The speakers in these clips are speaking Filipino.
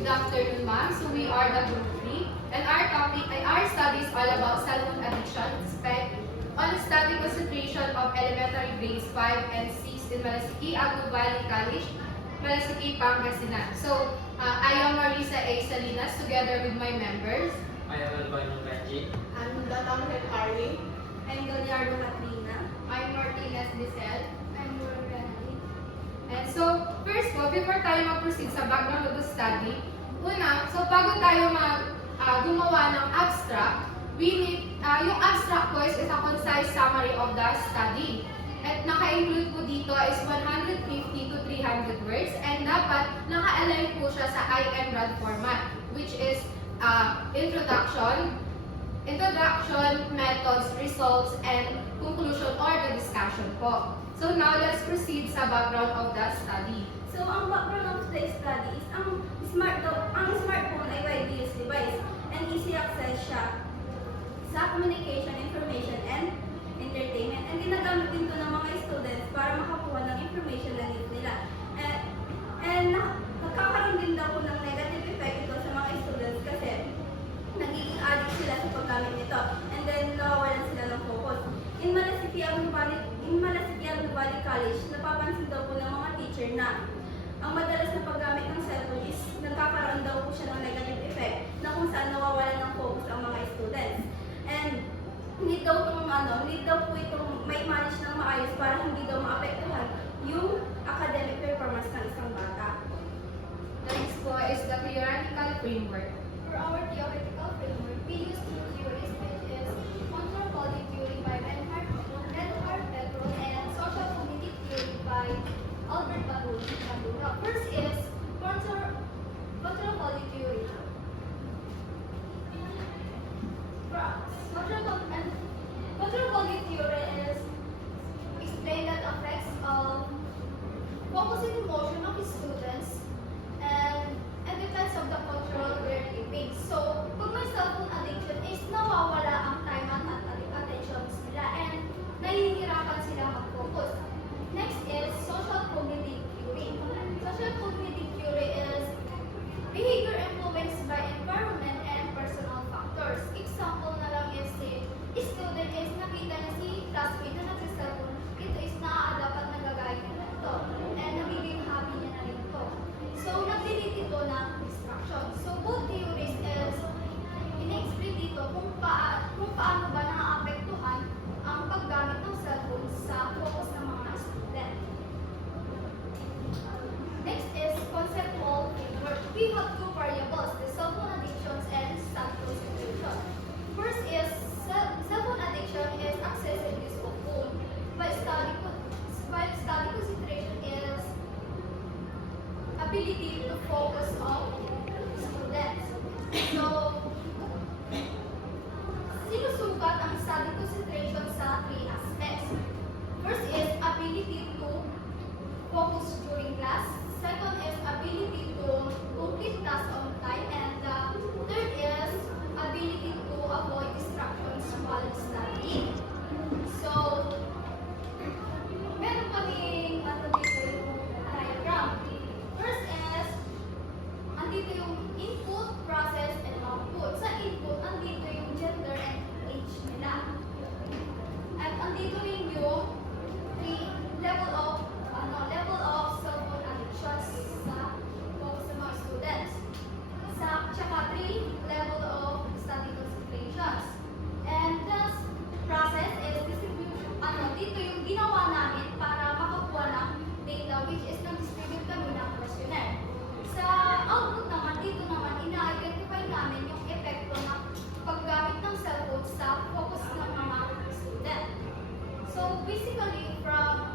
Good afternoon, ma'am. So we are the group 3, and our study is all about cell phone addiction, spec on study concentration of elementary grades 5 and 6 in Malasiki, Agua Valley College, Malasiki, Pangasinan. So I am Marisa A. Salinas together with my members. I am Albino Benji. I'm Datamhet Arlie. I'm Gallardo Katrina. I'm Martinez Bissell. I'm Laura. And so, first po, before tayo mag-proceed sa background of the study, so bago tayo gumawa ng abstract, we need, yung abstract po is a concise summary of the study. At naka-include po dito is 150 to 300 words, and dapat naka-align po siya sa IMRAD format, which is introduction, methods, results, and conclusion or the discussion po. So now let's proceed sa background of the study. So, ang background of the study is ang smartphone ay widely used device and easy access siya sa communication, information, and entertainment. And ginagamit din ito ng mga students para makakuha ng information na need nila. And nagkakaroon din daw po ng negative effect ito sa mga students kasi nagiging addict sila sa paggamit nito. And then nawawalan sila ng focus. In Malasiki Agua Valley College, napapansin daw po ng mga teacher na ang madalas na paggamit ng cellphone is nagkakaroon daw po siya ng negative effect na kung saan nawawalan ng focus ang mga students. And need daw po itong may manage ng maayos para hindi daw maapektuhan yung academic performance ng isang bata. The next po is the theoretical framework. For our theoretical framework, we use two theories, which is control quality theory by Reinhard Petrol and social cognitive theory by Albert Bandura. First is control quality theory. Control quality theory is explain that affects focusing emotion of students and depends on the control they're giving. So, pag may cellphone addiction is nawawala ang time at attention nila and nahihirapan sila mag-focus. Next is social cognitive theory. Social cognitive theory is behavior influenced by environment and personal factors. Example na lang is si student is nakita niya si classmate na nag-cellphone, ito is na-adapt at nagagaya na ito and nagiging hobby niya na rin ito. So, nag-delete ito ng distraction. So, both theories is ina-explain dito kung paano ba nakapektuhan ang paggamit ng cellphone sa focus ng mga student. Next is conceptual framework. We have two variables, the cellphone addictions and study concentration. First is cellphone addiction is excessive use of phone, while study concentration is ability to focus on students. So, sinusukat ang study concentration sa three aspects. First is ability to focus during class. Second is ability to complete tasks on time. And the third is ability to avoid distractions while studying. So, meron kaming dito yung diagram. First is, andito yung input, process, and output. Sa input, andito yung gender and age nila. At andito rin yung level of cellphone addictions sa mga students. Tsaka 3 level of study concentrations. And this process is distribution. Dito yung ginawa namin para makakuha ng data, which is nag-distribute kami ng questionnaire. Sa output naman, dito naman, ina-identify namin yung epekto ng paggamit ng cellphone sa focus ng mga student. So basically, from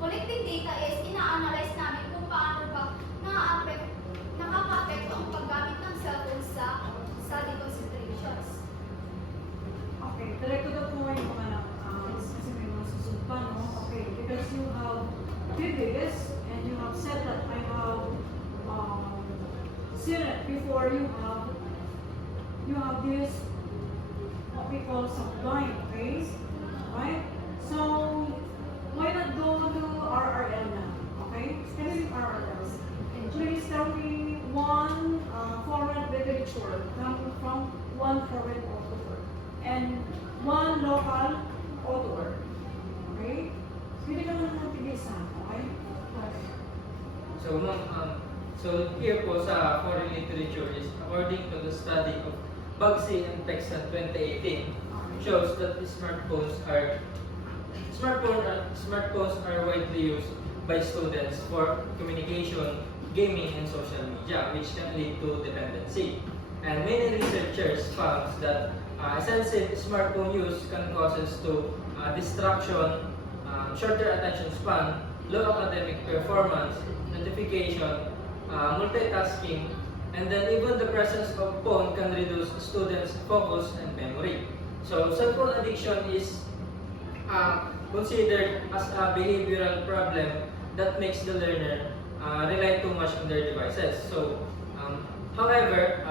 collecting data is ina-analyze namin kung paano ba nakaka-apekto ang paggamit ng cellphone sa study concentrations. Okay, direct to the point mga anak. Kasi may mga susunod no? Okay, because you have did this and you have said that I have seen it before you have this what we call sublime phase, right? So why not go to foreign author, and 1 local author. Okay? Pwede ka naman magpilisan, okay? So, ma'am, so here po sa foreign literature is according to the study of Bugsy and Texan 2018 shows that the smartphones are widely used by students for communication, gaming, and social media, which can lead to dependency. And many researchers found that excessive smartphone use can causes to distraction, shorter attention span, low academic performance, notification, multitasking, and then even the presence of phone can reduce students' focus and memory. So cell phone addiction is considered as a behavioral problem that makes the learner rely too much on their devices. So, however,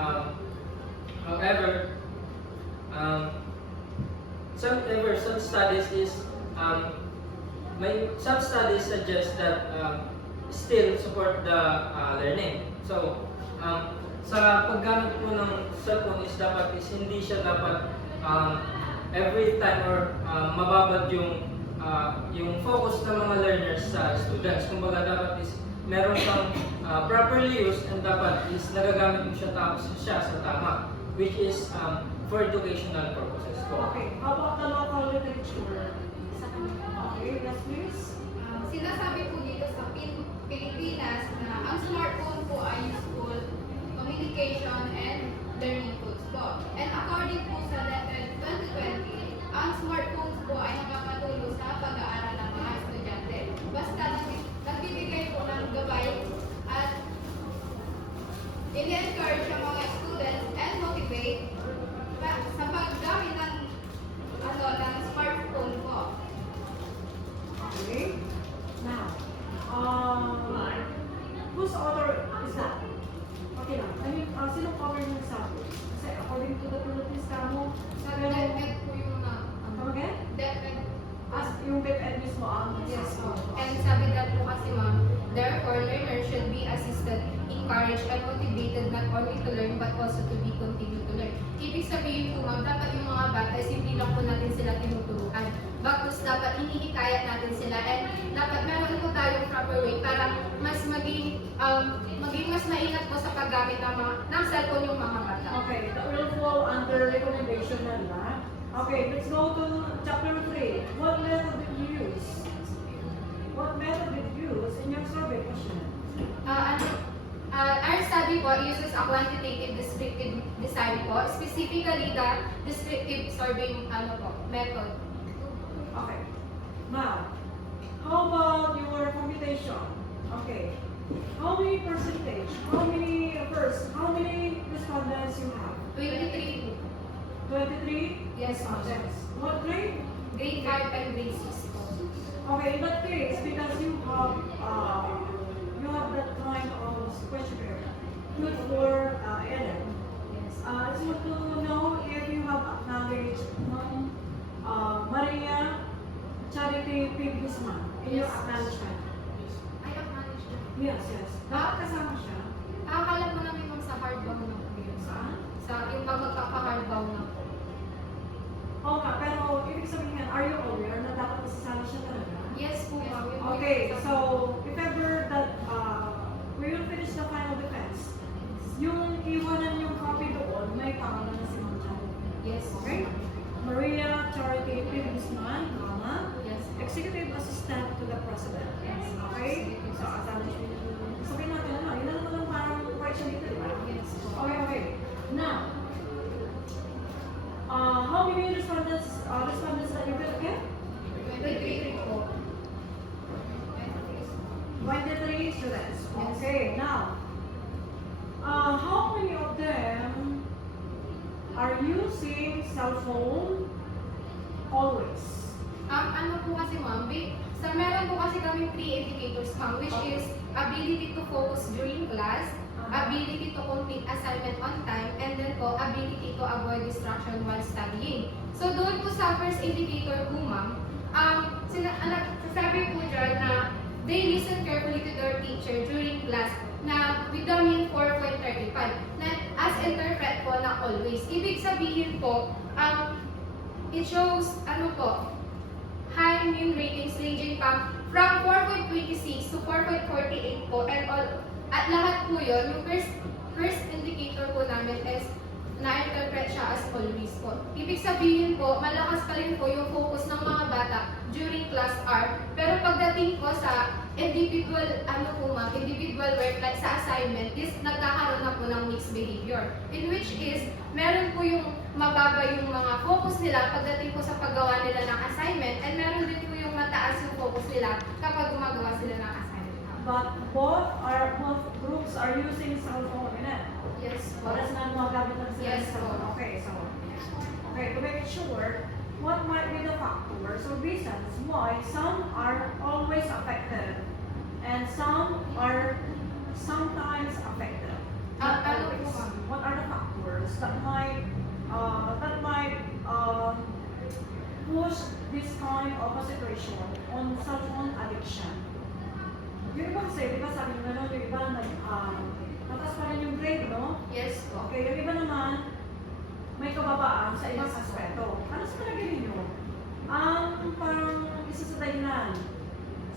some studies is some studies suggest that still support the learning. So, sa paggamit po ng cellphone is dapat is hindi siya dapat every time or mababad yung focus ng mga learners sa students. Kumbaga dapat is meron kang properly used and dapat is nagagamit mo siya sa tama, which is for educational purposes po. Okay, how about the local literature? Okay, yes please. Sinasabi po dito sa Pilipinas na ang smartphone po ay useful communication and learning tools po. And according po sa DepEd 2020, ang smartphones po ay nakakatulong sa pag-aaral ng mga estudyante. Basta nagbibigay po ng gabay at ini-encourage ang mga students and motivate sa paggamit ng smartphone po. Okay. Now, whose author is that? Okay lang. I mean, sino cover yung sabi? Kasi according to the Philippines kamo, Sa DepEd po yung Come again? DepEd. As yung DepEd mismo ang Yes po. And sabi that po kasi ma'am, therefore learners should be assisted, encouraged, and motivated not only to learn but also to be continue to learn. Ibig sabihin po ma'am, dapat yung mga bata is hindi lang po natin sila tinuturuan. Bagkus dapat hinihikayat natin sila and dapat meron po tayong proper way para mas maging mas maingat po sa paggamit ng cellphone yung mga bata. Okay, that will fall under recommendation na na. Okay, let's go to chapter 3. What method did you use? What method did you use in your survey question? Our study po uses a quantitative descriptive design po, specifically the descriptive survey method. Okay. Now, how about your computation? Okay. How many percentage? How many respondents you have? 23 po. 23 Yes, ma'am. respondents. What grade? Grade 5 and grade 6 po. Okay, in that case, because you have that kind of questionnaire, good for Ellen. Yes. It's good to know if you have acknowledged Maria Charity Piglisman in your Yes. acknowledgement. I acknowledge that. Yes, yes. Bakit kasama siya? Akala ko namin ma'am sa hardbound na po yun. Saan? Sa yung pag magkaka-hardbound na po. Oo nga, pero ibig sabihin, are you aware na dapat nasasali siya talaga? Yes po ma'am. Yun po Okay, yung- so if ever that we will finish the final defense, yung iwanan yung copy doon, may pangalan na si Ma'am Charity. Yes. Okay? Maria Charity Piglisman, comma, Yes. Executive Assistant to the President. Yes. Okay? So, acknowledgement. Sabihin natin ano, yun na naman parang question dito, di ba? Yes. Okay, okay. Now, how many respondents that you will get? 23 po. 23 students. Yes. Okay, now, how many of them are using cell phone always? Ano po kasi ma'am, meron po kasi kaming 3 indicators ma'am, which is ability to focus during class, ability to complete assignment on time, and then po ability to avoid distraction while studying. So doon po sa first indicator po ma'am, sabi po dyan na they listen carefully to their teacher during class na with the mean 4.35. Na as past interpret po na always. Ibig sabihin po, it shows, high mean ratings ranging from 4.26 to 4.48 po, and all, at lahat po yun, yung first indicator po namin is na-interpret siya as always po. Ibig sabihin po, malakas pa rin po yung focus ng mga bata during class hour. Pero pagdating po sa individual, individual work like sa assignment is nagkakaroon na po ng mixed behavior. In which is, meron po yung mababa yung mga focus nila pagdating po sa paggawa nila ng assignment, and meron din po yung mataas yung focus nila kapag gumagawa sila ng assignment. But both groups are using cell phone, Yes po. Para sa gumagamit ng sila Yes, ng cell phone. po. Okay, to make sure, what might be the factors or reasons why some are always affected and some are sometimes affected? Not Ano po, always. ma'am? What are the factors that might push this kind of a situation on cell phone addiction? Yung iba kasi, di ba sabi nyo gano'n, yung iba mataas pa rin yung grade, no? Yes po. Okay, yung iba naman, may kababaan sa ibang aspeto. Ano sa palagay ninyo? Parang isa sa dahilan.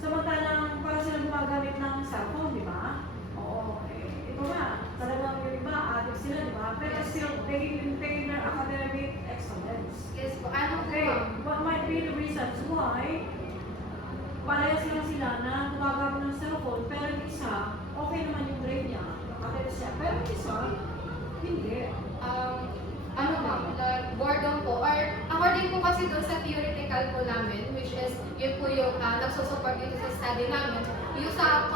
Samantalang parang sila gumagamit ng cellphone, di ba? Oo, ito nga, talagang yung iba, addict sila, di ba? Pero still, they maintain their academic excellence. Yes po. Ano po, Okay, ma'am? what might be the reasons why parehas lang sila na gumagamit ng cellphone, pero yung isa, okay naman yung grade niya, nakakita siya. Pero yung isa, hindi. Boredom po, or according po kasi doon sa theoretical po namin, which is yun po yung nagsusupport dito sa study namin, yung sa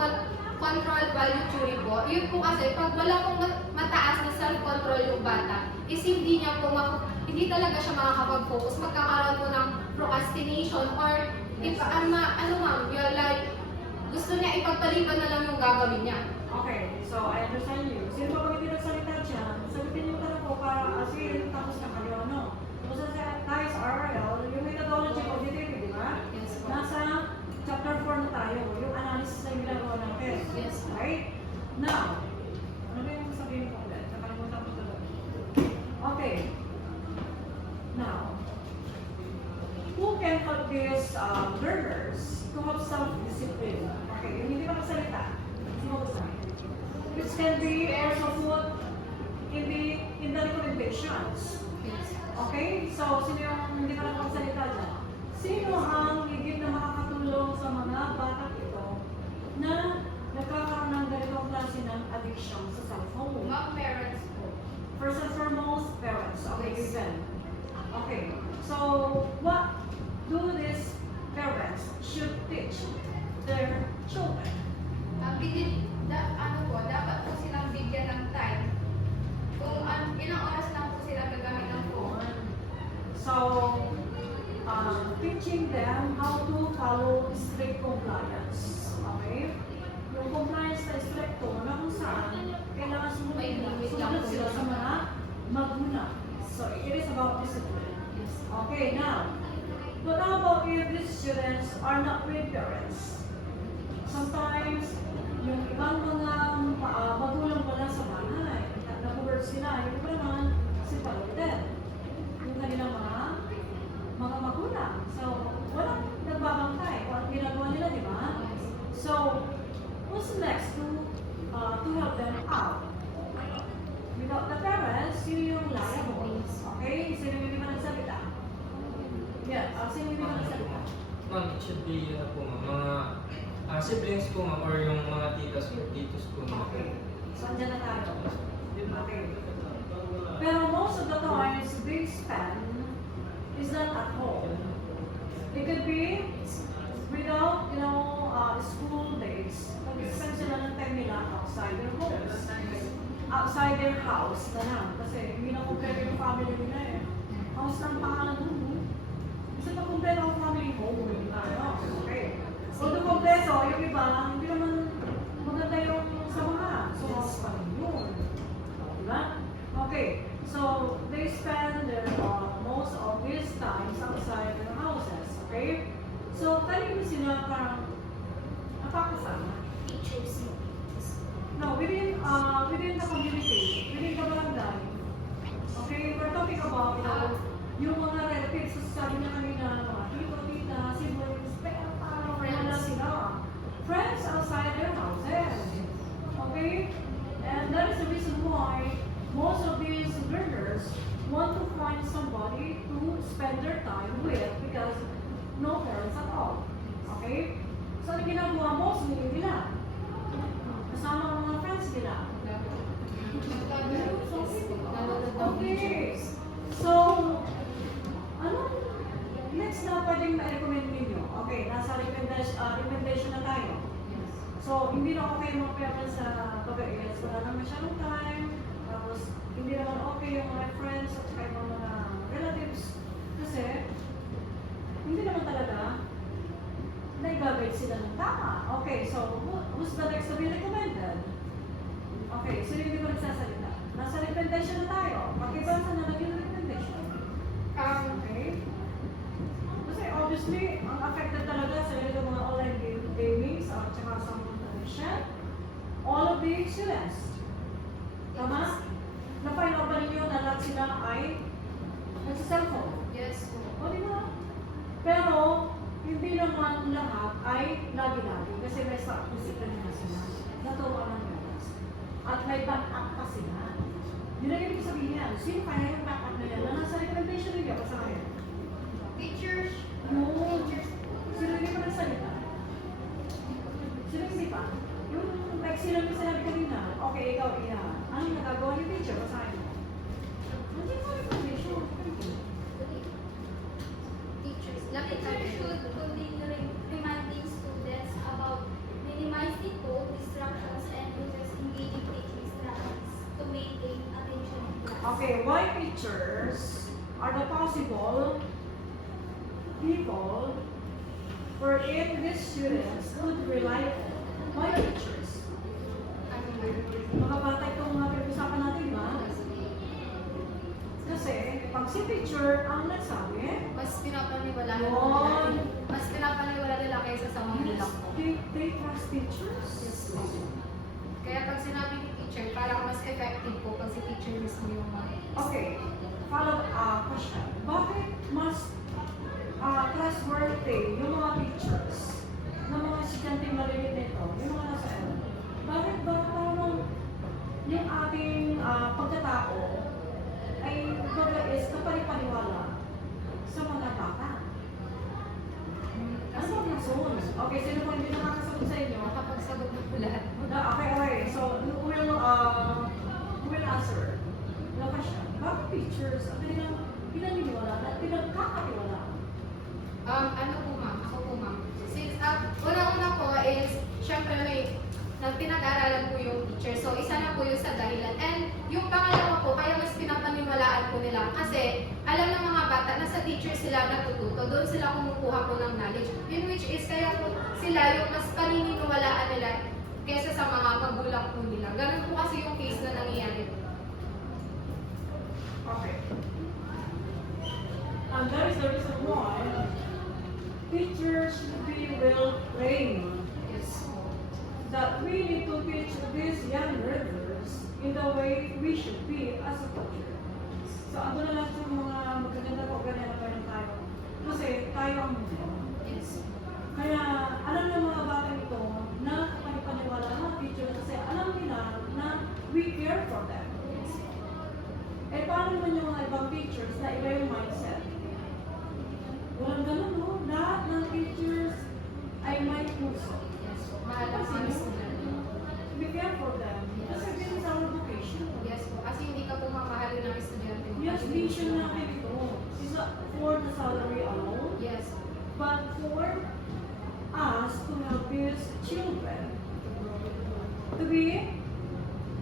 control value theory po, yun po kasi pag wala pong mataas na self-control yung bata, is hindi niya po hindi talaga siya makakapag-focus, magkakaroon po ng procrastination, or gusto niya ipagpaliban na lang yung gagawin niya. Okay, so I understand you. Sino ba pag hindi nagsalita dyan? Sagutin yung tanong ko para asin, tapos na kayo, ano? Kung sa tayo sa RL, yung methodology cognitive, di ba? Yes po. Nasa chapter 4 na tayo, yung analysis na ginagawa natin. Yes. Right? Now, ano ba yung sabihin ko ulit? Nakalimutan ko talaga. Okay. Now, who can help these learners to have self-discipline? Okay, yung hindi makasalita. Which can be also put in the recommendations. Yes. Okay? So, sino yung hindi ka lang magsalita dyan? Sino ang higit na makakatulong sa mga batang ito na nagkakaroon ng ganitong klase ng addiction sa cellphone? Mga parents po. First and foremost, parents. Okay, Yes. given. Okay. So, what do these parents should teach their children? Dapat po silang bigyan ng time. Kung ilang oras lang po sila gagamit ng phone. So, teaching them how to follow strict compliance. Okay? Yung compliance na stricto na kung saan kailangan May limit lang sumunod po sila yun. sa mga magulang. So, it is about discipline. Yes. Okay, now, but how about if these students are not with parents? Sometimes, yung ibang mga magulang wala sa bahay, nag-work sila, yung iba naman, si Paluten. Yung kanilang mga magulang. So, walang nagbabantay kung ang ginagawa nila, di ba? So, who's next to help them out? Without the parents, sino yung liable? Okay? Sino yung hindi man nagsalita? Yeah, sino yung hindi man nagsalita? Ma'am, it should be, mga siblings po, ma'am, or yung mga titas or titos po. Okay. So, andyan na tayo. Okay. Pero most of the times, they spend is not at home. It could be without, school days. Nag-spend sila ng time nila outside their homes. Outside their house na lang. Kasi hindi na kumpleto yung family nila eh. House lang pangalan mo. Kasi pag kumpleto ang family home, hindi tayo. Okay. So, kung kumpleto, yung iba, hindi naman maganda yung samahan. So, house pa rin yun. Diba? Okay. So, they spend their most of these times outside their houses. Okay? So, kanino sila parang napakasama? Teachers. No, within the community, within the barangay, yung mga relatives, so sabi niya kanina, mga tito, tita, siblings, pero parang wala sila. Friends outside their houses. Okay? And that is the reason why most of these learners want to find somebody to spend their time with because no parents at all. Okay? So, ang ginagawa mo, sumili nila. Kasama ang mga friends nila. Okay. So, ano next na pwedeng ma-recommend ninyo? Okay, nasa recommendation na tayo. So, hindi na okay yung mga parents sa pag-i-guess. Wala na masyadong time. Tapos, hindi naman okay yung mga friends at saka yung mga relatives. Kasi, hindi naman talaga na-evaluate sila ng tama. Okay, so, who's the next to be recommended? Okay, so hindi ko nagsasalita. Nasa recommendation na tayo. Pakibasa na lang yung recommendation. Okay. Kasi obviously, ang affected talaga sa yung mga online gaming at saka sa mga connection, all of the students. Tama? Na-find out ba ninyo na lahat sila ay nagsa-cellphone? Yes po. O, di ba? Pero, hindi naman lahat ay lagi-lagi kasi may sa-acusita nila sila. Natuwa ng galas. At may back-up pa sila. Yun ang ibig sabihin yan. Sino kaya yung back-up na yan? Na nasa recommendation nila pa sa akin? Teachers, No. Sino hindi pa nagsalita? Sino hindi pa? Yung like sila yung sinabi kanina, okay, ikaw, iya. Anong nagagawa ni teacher? Basahin mo. Ano yung recommendation? teachers should continue reminding students about minimizing both distractions and users engaging teaching strategies to maintain attention in class. Okay, why teachers are the possible people wherein these students could rely on? Why teachers? Mga bata itong mga pinag-usapan natin, ba? Kasi, pag si teacher ang nagsabi, Mas pinapaniwalaan Yun. nila. Mas pinapaniwala nila kaysa sa mga bilang ko. they trust teachers. Kaya pag sinabi ni teacher, parang mas effective po pag si teacher mismo yung Okay, follow-up question. Bakit mas trustworthy yung mga teachers ng mga estudyante malilit nito, yung mga nasa ano? Bakit ba parang yung ating pagkatao ay baga is kapalipaniwala sa mga bata? Ano bang rason? Okay, sino po hindi nakakasagot sa inyo? makapagsagot na po lahat. Okay. So, we'll answer the question. Bakit teachers ang kanilang pinaniniwala at pinagkakatiwala? Ano po ma'am? Ako po ma'am. Since, una-una po is, syempre pinag-aralan po yung teacher. So, isa na po yun sa dahilan. And yung pangalawa po, kaya mas pinapaniwalaan po nila. Kasi, alam ng mga bata na sa teacher sila natututo. Doon sila kumukuha po ng knowledge. In which is, kaya po sila yung mas paniniwalaan nila kesa sa mga magulang po nila. Ganun po kasi yung case na nangyayari po. Okay. And that is the reason why teachers should be well trained. Yes. That we need to teach these young learners in the way we should be as a teacher. So, ano na lang sa mga magaganda po, ganyan na tayo. Kasi tayo ang mundo. Yes. Kaya alam ng mga bata ito na panipaniwala ng mga teacher kasi alam nila na we care for them. Eh paano naman yung mga ibang teachers na iba yung mindset? Walang ganun, no? Lahat ng teachers ay may puso. Yes. Mahal ang sinis nila. We care for them. Kasi this is our vocation. Yes po. Kasi hindi ka po mamahalin ng estudyante mo. Yes, mission natin ito is not for the salary alone, Yes. but for us to help these children to be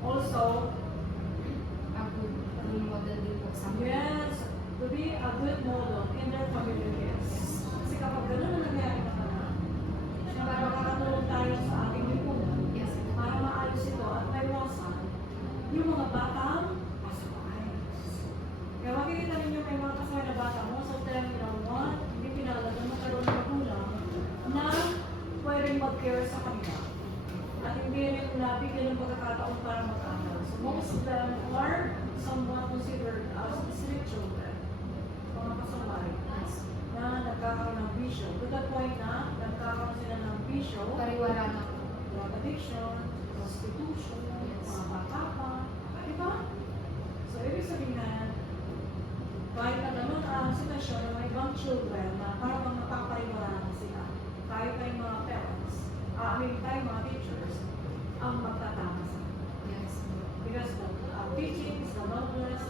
also, Ang model din po sa mga. yes, to be a good model in their communities. Kasi kapag gano'n na nangyari na pala, para makakatulong tayo sa ating lipunan, Yes. para maayos ito at maiwasan yung mga batang pasaway. Kaya makikita ninyo may mga pasaway na bata mo, so tell you know what, hindi pinalala na magkaroon ng magulang na pwedeng mag-care sa kanila. At hindi yung nabigyan ng pagkakataon para mag-aral. So most of them are somewhat considered as street children. mga kasumay na nagkakaroon ng bisyo. To the point na nagkakaroon sila ng bisyo, Pariwara na. drug addiction, prostitution, mga bata pa, di ba? So, ibig sabihin, kahit na naman ang sitwasyon ng mga ibang children na parang napapariwara na sila, tayo tayong mga parents, tayo mga teachers, ang magtatama sa Yes. because the teachings, the knowledge,